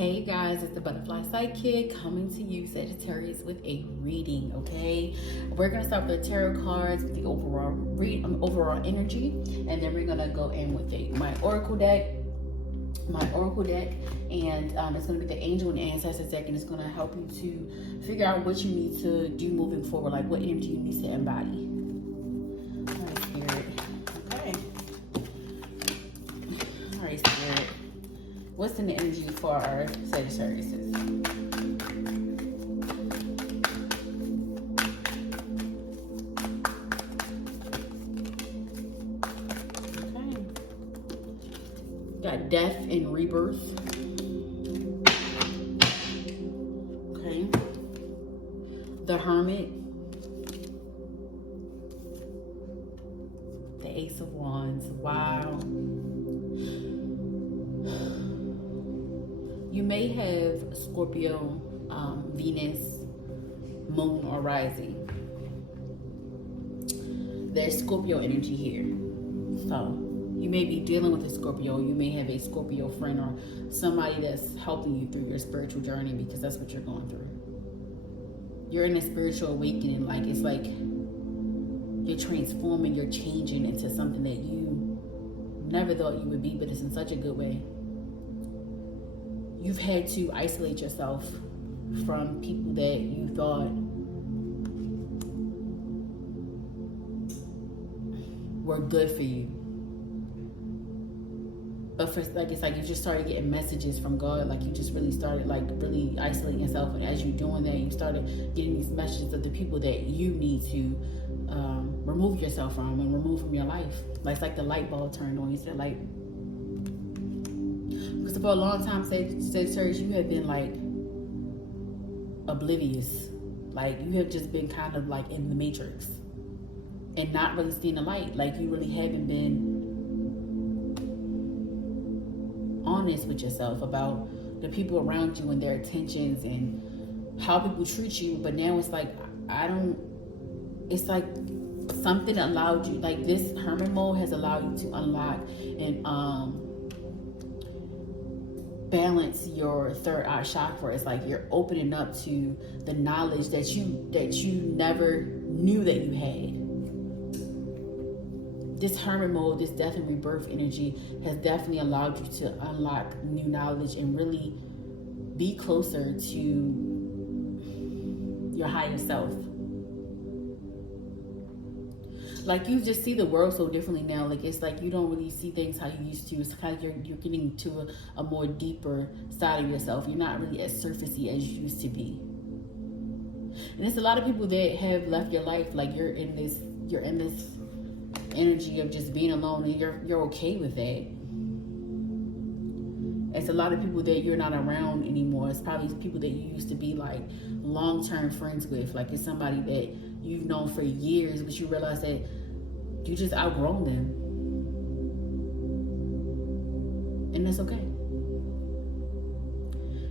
Hey guys, it's the Butterfly Sidekick coming to you, Sagittarius, with a reading. Okay, we're gonna start with the tarot cards, with the overall energy, and then we're gonna go in with my oracle deck, and it's gonna be the Angel and Ancestors deck, and it's gonna help you to figure out what you need to do moving forward, like what energy you need to embody. All right, Spirit. Okay. All right, Spirit. What's in the energy for our Sagittarius? Okay. Got death and rebirth. Okay. The Hermit. The Ace of Wands. Wow. You may have Scorpio, Venus, Moon, or Rising. There's Scorpio energy here. So you may be dealing with a Scorpio. You may have a Scorpio friend or somebody that's helping you through your spiritual journey, because that's what you're going through. You're in a spiritual awakening. Like, it's like you're transforming, you're changing into something that you never thought you would be, but it's in such a good way. You've had to isolate yourself from people that you thought were good for you. But for, like, it's like you just started getting messages from God. Like, you just really started, like, really isolating yourself. And as you're doing that, you started getting these messages of the people that you need to remove yourself from and remove from your life. Like, it's like the light bulb turned on. You said, like, because for a long time, Sagittarius, you have been like oblivious. Like, you have just been kind of like in the matrix and not really seeing the light. Like, you really haven't been honest with yourself about the people around you and their intentions and how people treat you. But now it's like, it's like something allowed you, like this hermit mode has allowed you to unlock and balance your third eye chakra. It's like you're opening up to the knowledge that you never knew that you had. This hermit mode, this death and rebirth energy has definitely allowed you to unlock new knowledge and really be closer to your higher self. Like, you just see the world so differently now. Like, it's like you don't really see things how you used to. It's kind of you're getting to a more deeper side of yourself. You're not really as surfacey as you used to be. And there's a lot of people that have left your life. Like, you're in this energy of just being alone, and you're okay with that. It's a lot of people that you're not around anymore. It's probably people that you used to be like long-term friends with. Like, it's somebody that you've known for years, but you realize that you just outgrown them. And that's okay.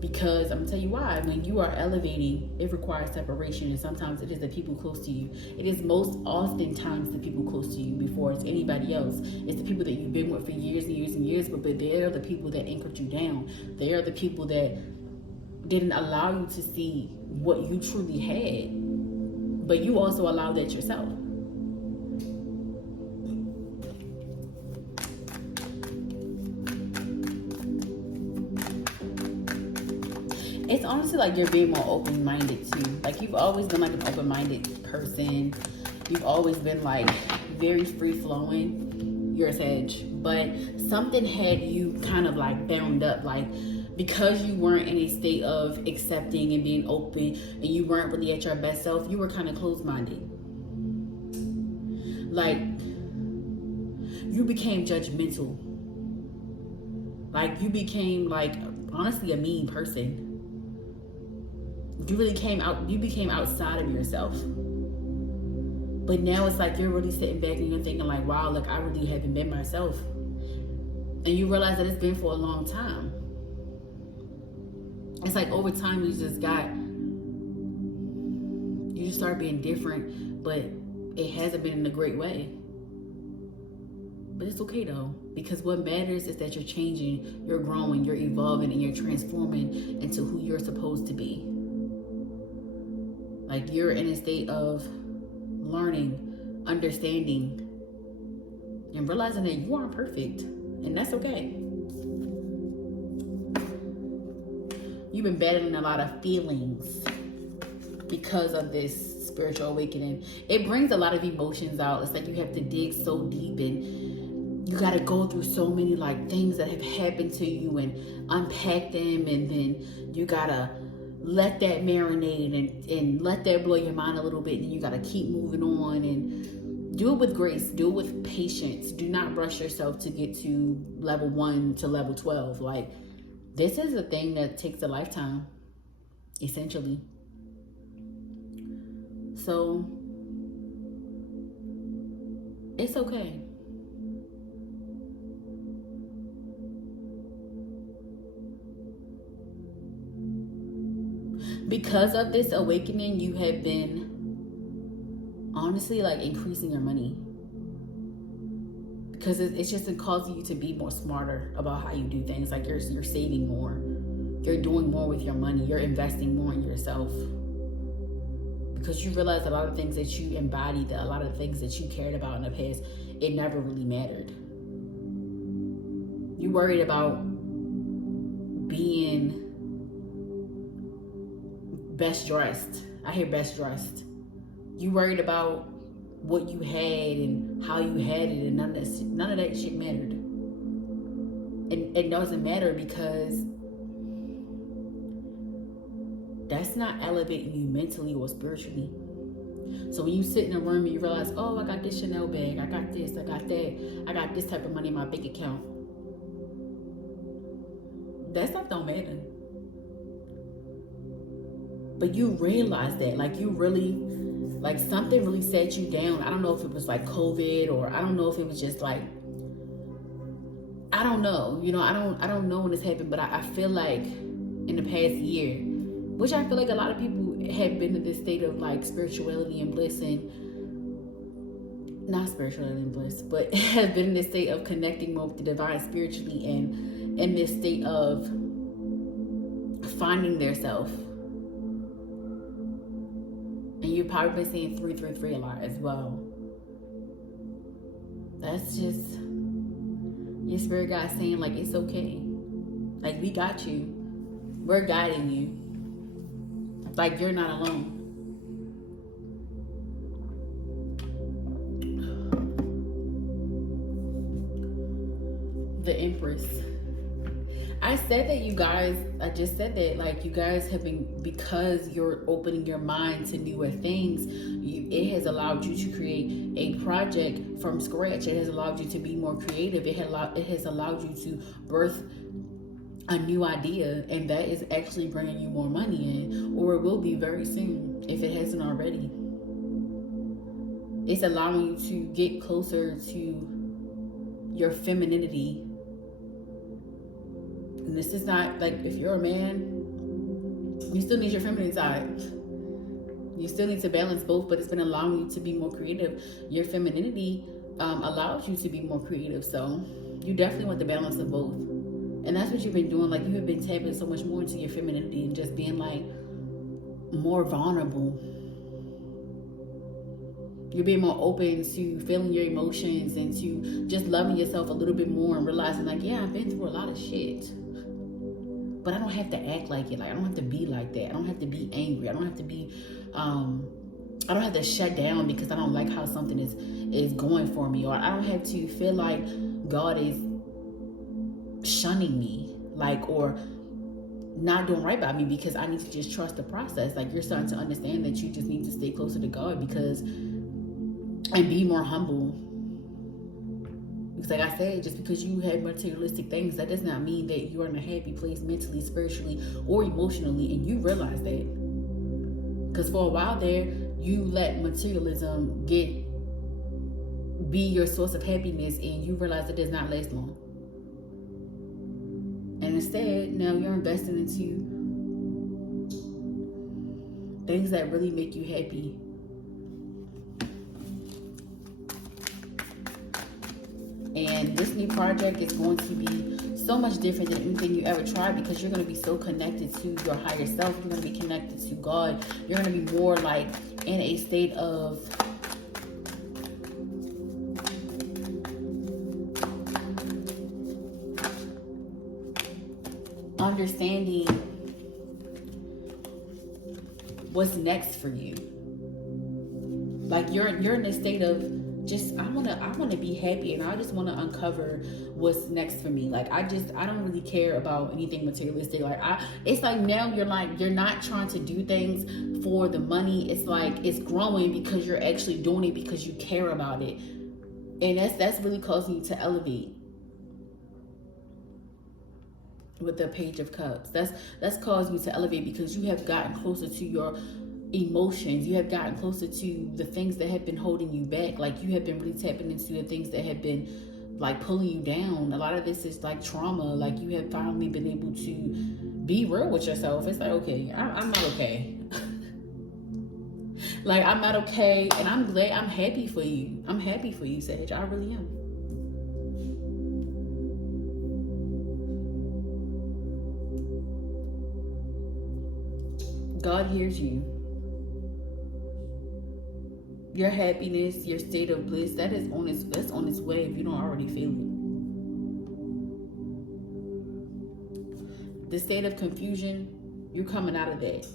Because I'm gonna tell you why. When you are elevating, it requires separation, and sometimes it is the people close to you. It is most oftentimes the people close to you before it's anybody else. It's the people that you've been with for years and years and years, but they're the people that anchored you down. They are the people that didn't allow you to see what you truly had. But you also allowed that yourself. It's honestly like you're being more open-minded too. Like, you've always been like an open-minded person. You've always been like very free-flowing. You're a Sag. But something had you kind of like bound up, like, because you weren't in a state of accepting and being open, and you weren't really at your best self, you were kind of closed-minded. Like, you became judgmental. Like, you became, like, honestly a mean person. You became outside of yourself. But now it's like you're really sitting back and you're thinking like, wow, like, I really haven't been myself. And you realize that it's been for a long time. It's like over time you just start being different, but it hasn't been in a great way. But it's okay though, because what matters is that you're changing, you're growing, you're evolving, and you're transforming into who you're supposed to be. Like, you're in a state of learning, understanding, and realizing that you aren't perfect, and that's okay. You've been battling a lot of feelings because of this spiritual awakening. It brings a lot of emotions out. It's like you have to dig so deep, and you got to go through so many like things that have happened to you and unpack them, and then you got to let that marinate and let that blow your mind a little bit, and you got to keep moving on and do it with grace, do it with patience. Do not rush yourself to get to level 1 to level 12. Like, this is a thing that takes a lifetime, essentially. So it's okay. Because of this awakening, you have been honestly like increasing your money, because it's just causing you to be more smarter about how you do things. Like, you're saving more, you're doing more with your money, you're investing more in yourself, because you realize a lot of things that you embodied, a lot of things that you cared about in the past, it never really mattered. You worried about being best dressed. I hear best dressed. You worried about what you had and how you had it, and none of that shit mattered. And it doesn't matter, because that's not elevating you mentally or spiritually. So when you sit in a room and you realize, oh, I got this Chanel bag, I got this, I got that, I got this type of money in my bank account, that stuff don't matter. But you realize that, like, you really, like, something really set you down. I don't know if it was like COVID, or I don't know if it was just like, I don't know. You know, I don't know when this happened, but I feel like in the past year, which I feel like a lot of people have been in this state of like spirituality and bliss, and not spirituality and bliss, but have been in this state of connecting more with the divine spiritually, and in this state of finding their self. And you've probably been seeing 333 a lot as well. That's just your spirit guide saying, like, it's okay. Like, we got you. We're guiding you. Like, you're not alone. The Empress. I said that, you guys, I just said that, like, you guys have been, because you're opening your mind to newer things, it has allowed you to create a project from scratch. It has allowed you to be more creative. It has allowed you to birth a new idea, and that is actually bringing you more money in, or it will be very soon if it hasn't already. It's allowing you to get closer to your femininity. And this is not like, if you're a man, you still need your feminine side. You still need to balance both, but it's been allowing you to be more creative. Your femininity allows you to be more creative, so you definitely want the balance of both. And that's what you've been doing. Like, you have been tapping so much more into your femininity and just being like more vulnerable. You're being more open to feeling your emotions and to just loving yourself a little bit more, and realizing, like, yeah, I've been through a lot of shit, but I don't have to act like it. Like, I don't have to be like that. I don't have to be angry. I don't have to be, I don't have to shut down because I don't like how something is going for me, or I don't have to feel like God is shunning me, like, or not doing right by me, because I need to just trust the process. Like, you're starting to understand that you just need to stay closer to God, and be more humble. Because, like I said, just because you have materialistic things, that does not mean that you're in a happy place mentally, spiritually, or emotionally, and you realize that. Because for a while there, you let materialism be your source of happiness, and you realize it does not last long. And instead, now you're investing into things that really make you happy. And this new project is going to be so much different than anything you ever tried, because you're going to be so connected to your higher self. You're going to be connected to God. You're going to be more like in a state of understanding what's next for you. Like you're in a state of just I wanna be happy, and I just wanna uncover what's next for me. Like I don't really care about anything materialistic. Like it's like now you're not trying to do things for the money. It's like it's growing because you're actually doing it because you care about it. And that's really causing you to elevate. With the Page of Cups, that's caused you to elevate because you have gotten closer to your emotions. You have gotten closer to the things that have been holding you back. Like you have been really tapping into the things that have been like pulling you down. A lot of this is like trauma. Like you have finally been able to be real with yourself. It's like, okay, I'm not okay. Like I'm not okay, and I'm happy for you. I'm happy for you, Sage. I really am. God hears you. Your happiness, your state of bliss, that's on its way if you don't already feel it. The state of confusion, you're coming out of that.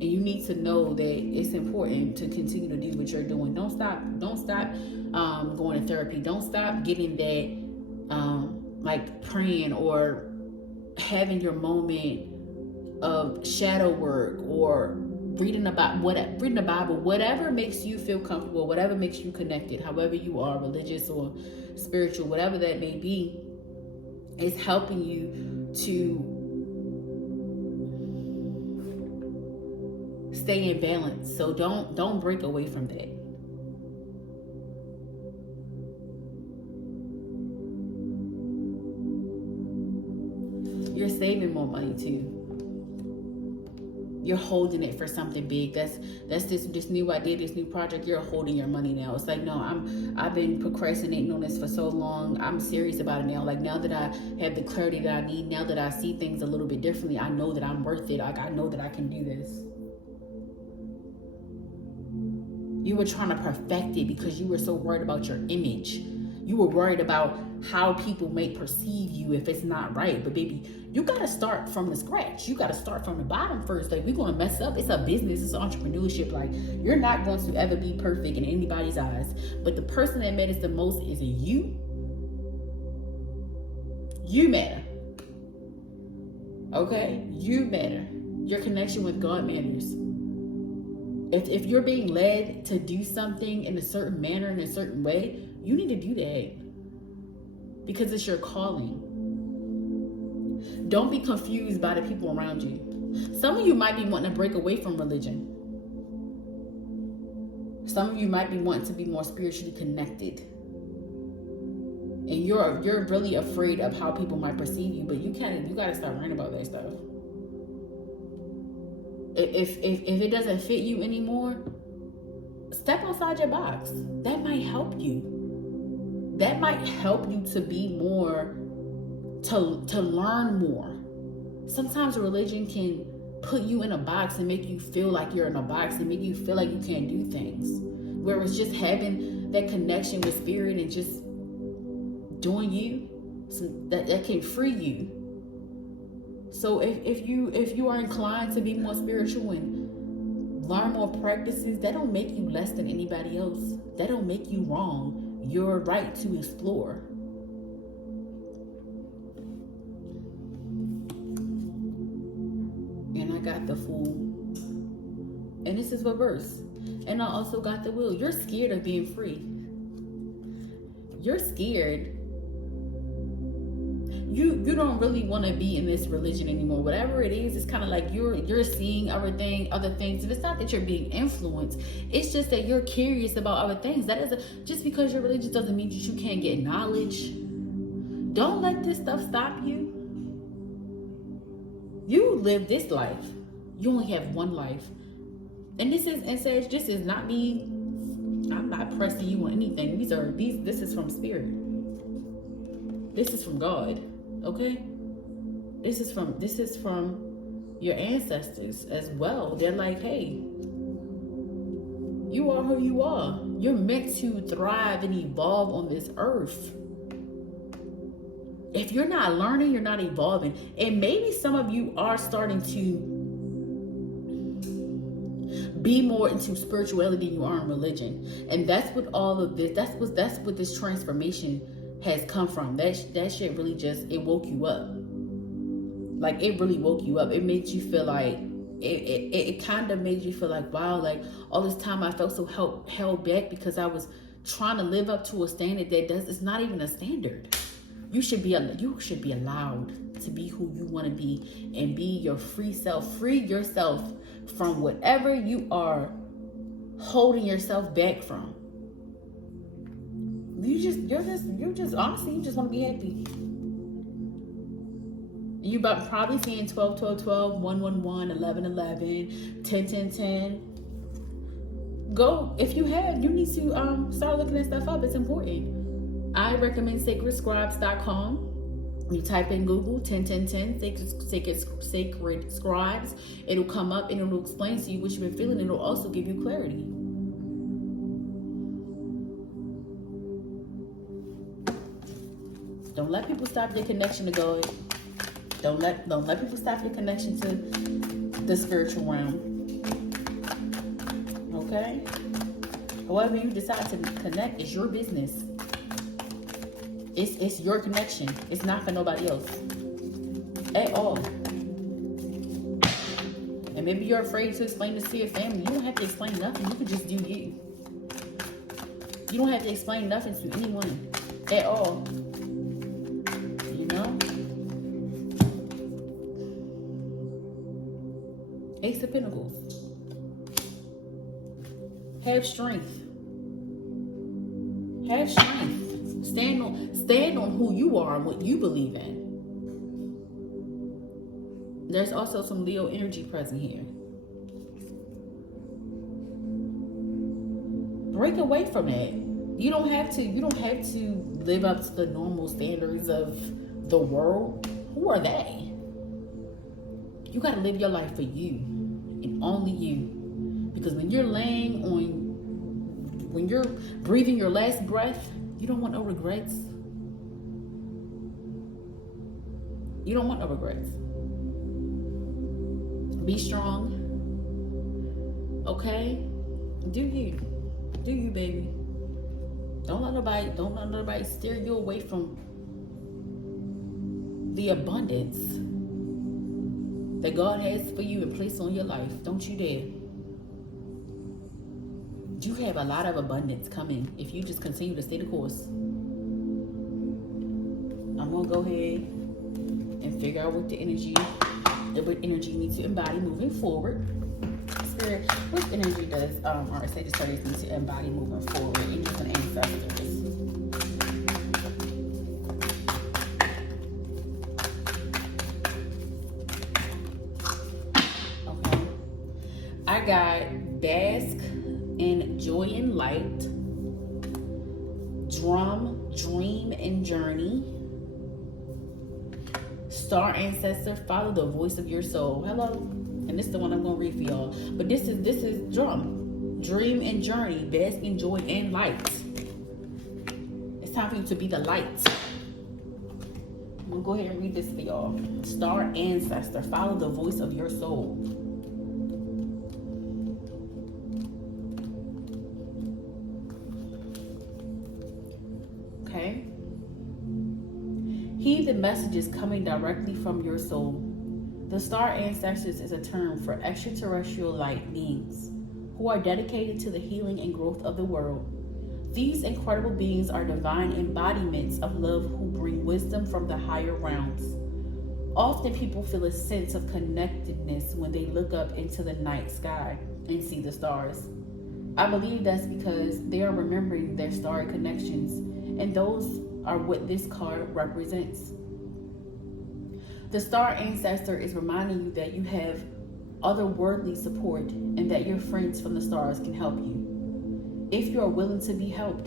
And you need to know that it's important to continue to do what you're doing. Don't stop going to therapy. Don't stop getting that like praying or having your moment of shadow work or reading the Bible, whatever makes you feel comfortable, whatever makes you connected, however you are, religious or spiritual, whatever that may be, is helping you to stay in balance. So don't break away from that. You're saving more money too. You're holding it for something big. That's this new idea, this new project. You're holding your money now. It's like, no, I've been procrastinating on this for so long. I'm serious about it now. Like now that I have the clarity that I need, now that I see things a little bit differently, I know that I'm worth it. Like I know that I can do this. You were trying to perfect it because you were so worried about your image. You were worried about how people may perceive you if it's not right. But baby, you got to start from the scratch. You got to start from the bottom first. Like we're going to mess up. It's a business. It's entrepreneurship. Like you're not going to ever be perfect in anybody's eyes. But the person that matters the most is you. You matter. Okay? You matter. Your connection with God matters. If you're being led to do something in a certain manner, in a certain way, you need to do that because it's your calling. Don't be confused by the people around you. Some of you might be wanting to break away from religion. Some of you might be wanting to be more spiritually connected. And you're really afraid of how people might perceive you, but you got to start learning about that stuff. If it doesn't fit you anymore, step outside your box. That might help you. That might help you to be more, to learn more. Sometimes religion can put you in a box and make you feel like you're in a box and make you feel like you can't do things. Whereas just having that connection with spirit and just doing you, that can free you. So if you are inclined to be more spiritual and learn more practices, that don't make you less than anybody else. That don't make you wrong. You're right to explore. And I got the Fool. And this is reverse. And I also got the Wheel. You're scared of being free. You're scared. You don't really want to be in this religion anymore. Whatever it is, it's kind of like you're seeing other things. If it's not that you're being influenced, it's just that you're curious about other things. Just because you're religious doesn't mean that you can't get knowledge. Don't let this stuff stop you. You live this life. You only have one life. And this is not me I'm not pressing you on anything. This is from spirit. This is from God. Okay? This is from your ancestors as well. They're like, hey, you are who you are. You're meant to thrive and evolve on this earth. If you're not learning, you're not evolving. And maybe some of you are starting to be more into spirituality than you are in religion. And that's what all of this, that's what this transformation has come from. That shit really just, it woke you up. Like, it really woke you up. It made you feel like, it kind of made you feel like, wow, like all this time I felt so held back because I was trying to live up to a standard that it's not even a standard. You should be allowed to be who you want to be and be your free self. Free yourself from whatever you are holding yourself back from. You're just honestly, you just want to be happy. You about probably seeing 12, 12, 12, 1, 1, 1, 11, 11, 10, 10, 10. Go, if you have, you need to start looking that stuff up. It's important. I recommend sacredscribes.com. You type in Google 10, 10, 10, sacred scribes. It'll come up and it'll explain to you what you've been feeling. It'll also give you clarity. Don't let people stop your connection to God. Don't let people stop your connection to the spiritual realm. Okay? However you decide to connect, it's your business. It's your connection. It's not for nobody else. At all. And maybe you're afraid to explain this to your family. You don't have to explain nothing. You can just do you. You don't have to explain nothing to anyone. At all. You know? Ace of Pentacles. Have strength. Have strength. Stand on who you are and what you believe in. There's also some Leo energy present here. Break away from that. You don't have to live up to the normal standards of the world. Who are they? You got to live your life for you and only you. Because when you're when you're breathing your last breath, you don't want no regrets. You don't want no regrets. Be strong. Okay? Do you, baby. Don't let nobody steer you away from the abundance that God has for you and placed on your life. Don't you dare. You have a lot of abundance coming if you just continue to stay the course. I'm going to go ahead and figure out what energy you need to embody moving forward. Spirit, what energy does our Sagittarius need to embody moving forward in different ancestors? Okay. I got bask in joy and light, dream and journey, star ancestor, follow the voice of your soul. Hello, and this is the one I'm gonna read for y'all. But this is dream and journey, bask in joy and light. It's time for you to be the light. I'm gonna go ahead and read this for y'all. Star ancestor, follow the voice of your soul. Okay. Heed the messages coming directly from your soul. The star ancestors is a term for extraterrestrial light beings who are dedicated to the healing and growth of the world. These incredible beings are divine embodiments of love who bring wisdom from the higher realms. Often people feel a sense of connectedness when they look up into the night sky and see the stars. I believe that's because they are remembering their starry connections, and those are what this card represents. The star ancestor is reminding you that you have otherworldly support and that your friends from the stars can help you. If you are willing to be helped,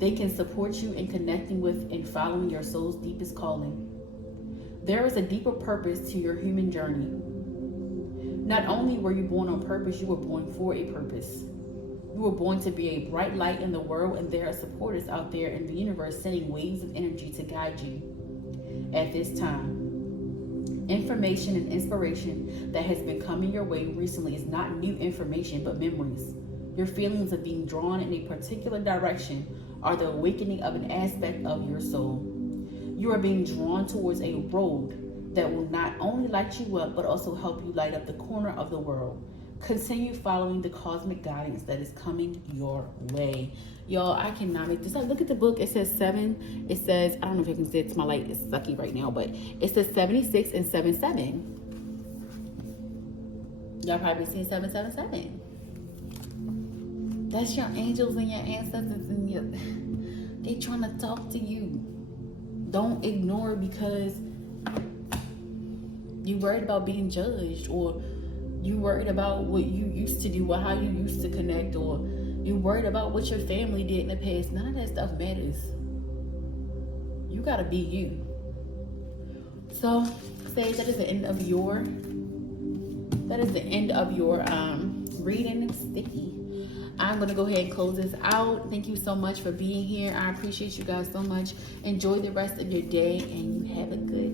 they can support you in connecting with and following your soul's deepest calling. There is a deeper purpose to your human journey. Not only were you born on purpose, you were born for a purpose. You were born to be a bright light in the world, and there are supporters out there in the universe sending waves of energy to guide you at this time. Information and inspiration that has been coming your way recently is not new information, but memories. Your feelings of being drawn in a particular direction are the awakening of an aspect of your soul. You are being drawn towards a road that will not only light you up, but also help you light up the corner of the world. Continue following the cosmic guidance that is coming your way. Y'all, I cannot make this up. Look at the book. It says 7. It says, I don't know if you can see it. My light is sucky right now, but it says 76 and 77. Y'all probably seen 777. That's your angels and your ancestors and they trying to talk to you. Don't ignore because you worried about being judged, or you worried about what you used to do or how you used to connect, or you worried about what your family did in the past. None of that stuff matters. You gotta be you. So, say that is the end of your reading, Sticky. I'm going to go ahead and close this out. Thank you so much for being here. I appreciate you guys so much. Enjoy the rest of your day, and you have a good